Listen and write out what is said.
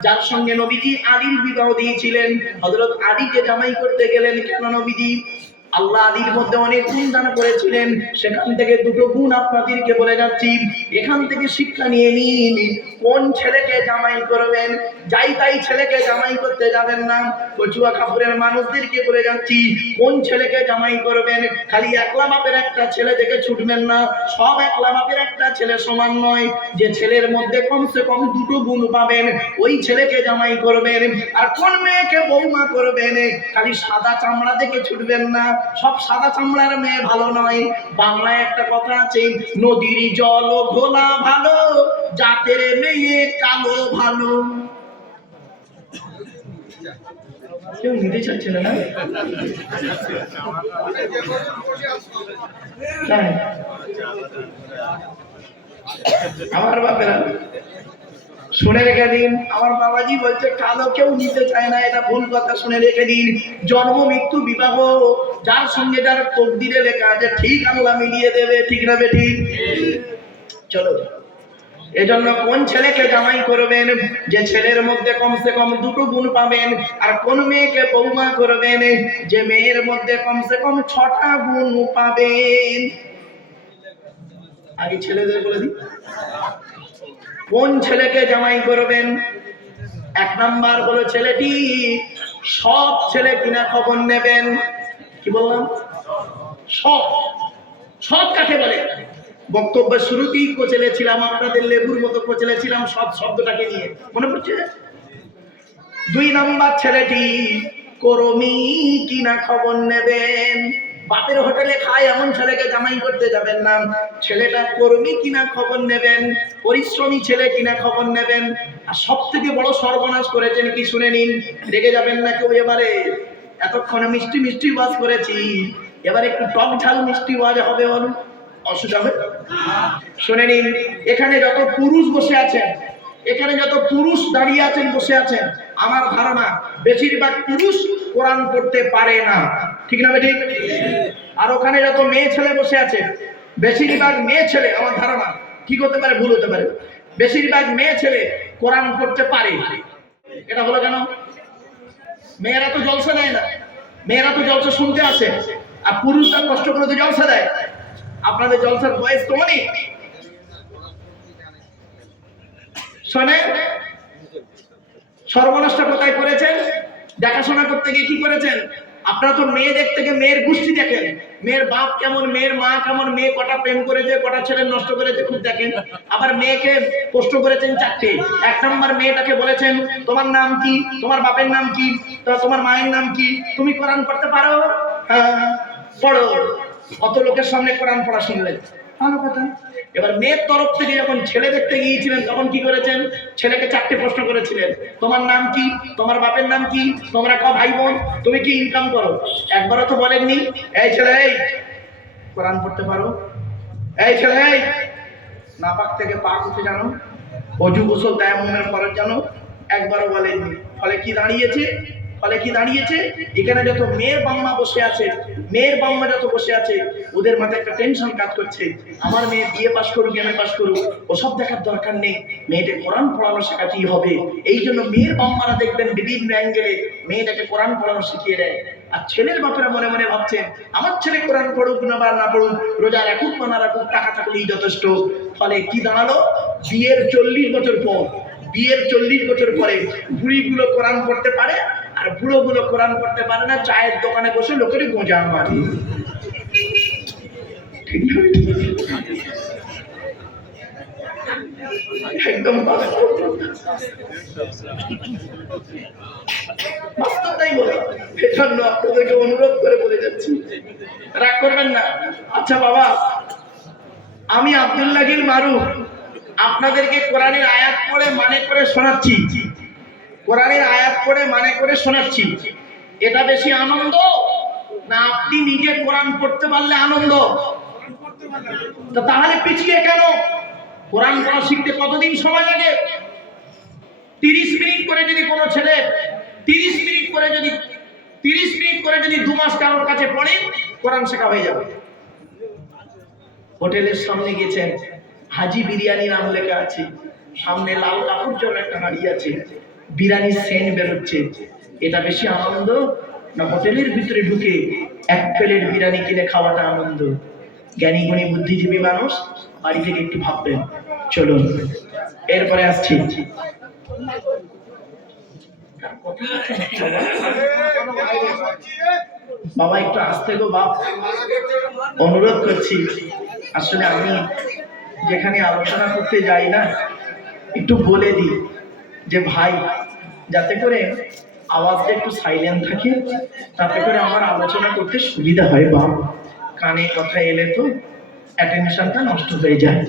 যার সঙ্গে নবীজি আলীর বিবাহ দিয়েছিলেন। হযরত আলীকে জামাই করতে গেলেন কেন নবীজি? আল্লাহ আলীর মধ্যে অনেক গুণ দান করেছিলেন। সেখান থেকে দুটো গুণ আপনাদেরকে বলে যাচ্ছি। এখান থেকে শিক্ষা নিয়ে নিন। কোন ছেলেকে জামাই করবেন? যাই তাই ছেলেকে জামাই করতে যাবেন না। কচুয়া কাপুরের মানুষদেরকে বলে যাচ্ছি, কোন ছেলেকে জামাই করবেন? খালি একলা বাপের একটা ছেলে দেখে ছুটবেন না। সব একলা বাপের একটা ছেলে সমান নয়। যে ছেলের মধ্যে কমসে কম দুটো গুণ পাবেন, ওই ছেলেকে জামাই করবেন। আর কোন মেয়েকে বৌমা করবেন? খালি সাদা চামড়া দেখে ছুটবেন না। সব সাদা চামড়ার মেয়ে ভালো নয়। বাংলায় একটা কথা আছে, নদীর জল ঘোলা ভালো, জাতের মেয়ে কালো ভালো। কেউ নিতে চাচ্ছে না না? আমার বাপেরা শুনে রেখে দিন। আমার বাবাজি বলছে, কালো কেউ নিতে চায় না, এটা ভুল কথা, শুনে রেখে দিন। জন্ম, মৃত্যু, বিবাহ, যার সঙ্গে যার তকদিরে লেখা আছে, ঠিক আল্লাহ মিলিয়ে দেবে, ঠিক না ঠিক চলো। এজন্য কোন ছেলেকে জামাই করবেন? যে ছেলের মধ্যে কমসে কম দুটো গুণ পাবেন। আর কোন মেয়েকে বৌমা করবেন? যে মেয়ের মধ্যে কমসে কম ছটা গুণ পাবেন। আগে ছেলেদের বলে দিই। কোন ছেলেকে জামাই করবেন? এক নাম্বার হলো ছেলেটি, সব ছেলে কিনা খবর নেবেন। কি বললাম? সব। সব কাকে বলে? বক্তব্যের শুরুতেই কোচেলে কোচেলেছিলাম, আপনাদের লেবুর মতো কোচেলেছিলাম সব শব্দটাকে নিয়ে। মনে পড়ছে? দুই নাম্বার ছেলেটি, করমি কিনা খবর নেবেন। বাপের হোটেলে খায় এমন ছেলেকে জামাই করতে যাবেন না। ছেলেটা কর্মী কিনা খবর নেবেন, পরিশ্রমী ছেলে কিনা খবর নেবেন, আর সব থেকে বড় সর্বনাশ করেছেন কি শুনে নিন। রেগে যাবেন না কেউ এবারে। এতক্ষণে মিষ্টি মিষ্টি ওয়াজ করেছি। এবার একটু টক ঝাল মিষ্টি ওয়াজ হবে বলুন। অসুবিধা হবে? শুনে নিন, এখানে যত পুরুষ বসে আছেন, এখানে যত পুরুষ দাঁড়িয়ে আছেন, বসে আছেন, আমার ধারণা, বেশিরভাগ পুরুষ কোরআন পড়তে পারে না। ঠিক না ঠিক আর ওখানে যত মেয়ে ছেলে বসে আছে, বেশিরভাগ মেয়ে ছেলে, আমার ধারণা, ঠিক হতে পারে, ভুল হতে পারে, বেশিরভাগ মেয়ে ছেলে কোরআন পড়তে পারে। এটা হলো কেন? মেয়েরা তো জলসা দেয় না। মেয়েরা তো জলসা শুনতে আসে, আর পুরুষরা কষ্ট করে তো জলসা দেয়। আপনাদের জলসার বয়স তো অনেক। শোনে, সর্বনাশটা কোথায় করেছেন? দেখাশোনা করতে গিয়ে কি করেছেন? আপনারা তো মেয়ে দেখতে গিয়ে মেয়ের গোষ্ঠী দেখেন। মেয়ের বাপ কেমন, মেয়ের মা কেমন, মেয়ে কটা প্রেম করেছে, কটা ছেলে নষ্ট করেছে, খুব দেখেন। আবার মেয়েকে প্রশ্ন করেছেন চারটে। এক নম্বর মেয়েটাকে বলেছেন, তোমার নাম কি? তোমার বাপের নাম কি? তোমার মায়ের নাম কি? তুমি কোরআন পড়তে পারো? হ্যাঁ পড়ো। অত লোকের সামনে কোরআন পড়া শুনলেন। ভালো কথা। এবার মেয়ের তরফ থেকে যখন ছেলে দেখতে গিয়েছিলেন, তখন কি করেছেন? ছেলেকে চারটে প্রশ্ন করেছিলেন। তোমার নাম কি? তোমার বাপের নাম কি? তোমরা ক ভাই বোন? তুমি কি ইনকাম করো? একবারও তো বলেননি। এই ছেলে, এই। কোরআন পড়তে পারো? এই ছেলে, এই। নাপাক থেকে পাক উঠে জানো। অজু গোসল দায়ামনের ফরজ জানো। একবারও বলেননি। ফলে কি দাঁড়িয়েছে? ফলে কি দাঁড়িয়েছে? এখানে যত মেয়ের বাম্মা বসে আছে, মেয়ের বাম্মা যত বসে আছে, ওদের মাথায় একটা টেনশন কাজ করছে। আমার মেয়ে বিয়ে পাশ করুক এমএ পাশ করুক, ওসব দেখার দরকার নেই। মেয়েটা কোরআন পড়ানো শেখাতেই হবে। এই জন্য মেয়ের বাম্মারা দেখবেন বিভিন্ন অ্যাঙ্গেলে মেয়েটাকে কোরআন পড়ানো শিখিয়ে দেয়। আর ছেলের বাপেরা মনে মনে ভাবছেন, আমার ছেলে কোরআন পড়ুক না বা না পড়ুক, রোজা রাখুক বা না রাখুক, টাকা থাকলেই যথেষ্ট। ফলে কি দাঁড়াল? বিয়ের চল্লিশ বছর পর, বিয়ের চল্লিশ বছর পরে বুড়িগুলো কোরআন পড়তে পারে বুড়োগুলো কোরআন পড়তে পারে না, চায়ের দোকানে বসে গোঁজা মারি আপনাদেরকে অনুরোধ করে বলে যাচ্ছি। রাগ করবেন না। আচ্ছা বাবা, আমি আব্দুল্লাহিল মারুফ। আপনাদেরকে কোরআনের আয়াত করে মানে করে শোনাচ্ছি। কোরআনের আয়াত পড়ে মানে করে শোনাচ্ছি। এটা বেশি আনন্দ না আপনি নিজে কোরআন পড়তে পারলে আনন্দ? তাহলে পিছিয়ে কেন? কোরআন পড়া শিখতে কতদিন সময় লাগে? তিরিশ মিনিট করে যদি কোনো ছেলে, তিরিশ মিনিট করে যদি, তিরিশ মিনিট করে যদি দু মাস কারোর কাছে পড়ে, কোরআন শেখা হয়ে যাবে। হোটেলের সামনে গেছেন হাজি বিরিয়ানি নাম লেখা আছে, সামনে লাল কাপড় জন্য একটা হাড়ি আছে। বিরিয়ানির সেন্ট বেরোচ্ছে এটা বেশি আনন্দ না হোটেলের ভিতরে ঢুকে এক প্লেট বিরিয়ানি কিনে খাওয়াটা আনন্দ? জ্ঞানী গুণী বুদ্ধিজীবী মানুষ বাড়ি থেকে একটু ভাববেন। চলুন, এরপরে আসছি। বাবা, একটু আসতে গো বাপ। অনুরোধ করছি। আসলে আমি যেখানে আলোচনা করতে যাই না, একটু বলে দিই যে ভাই যাতে করে আওয়াজটা একটু সাইলেন্ট থাকে, তাতে করে আমার আলোচনা করতে সুবিধা হয় বা কানে কথা এলে তো অ্যাটেনশনটা নষ্ট হয়ে যায়।